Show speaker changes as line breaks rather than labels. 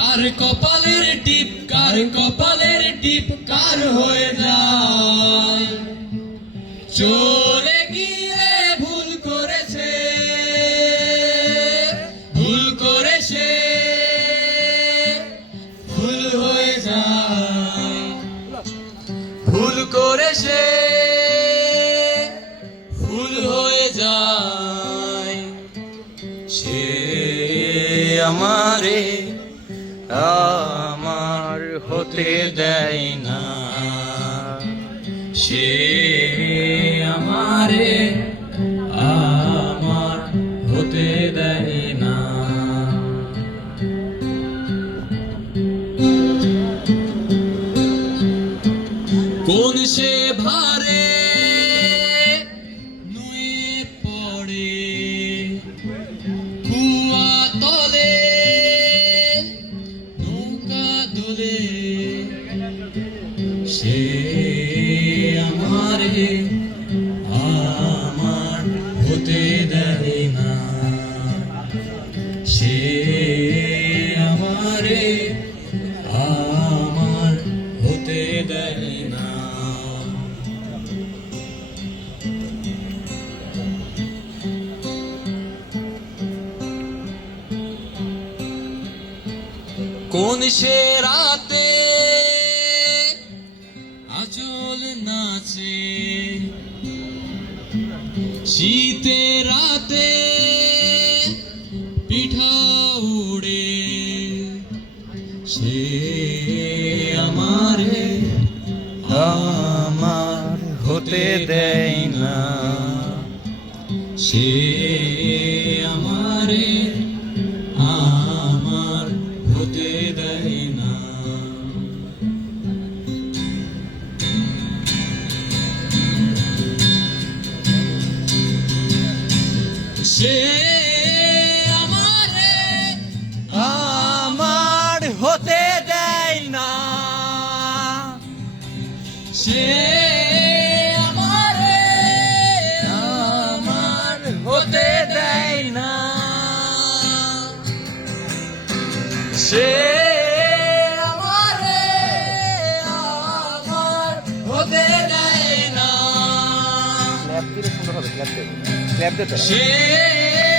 কার কপালের টিপ, কার কপালের টিপ কার হয়ে যায়? চলে গিয়ে ভুল করেছে ভুল করেছে, ভুল হয়ে যায়। ভুল করেছে, ভুল হয়ে যায়। সে আমারে আমার হতে দেয় না। সে আমারে আমার হতে দেয় না। কোন সে ভারে সে আমারে আমার হতে দেয় না। সে আমারে আমার হতে দেয় না। কোন সে রাতে নাচে। শীতে রাতে পিঠা উড়ে। সে আমারে আমার হতে দেয় না। সে আমারে সে আমারে
আমার হতে দেয় না।
সে আমারে
আমার হতে দেয় না।
সে
সুন্দর হবে ক্ল্যাপ দেবে। ক্ল্যাপ দে তো
সে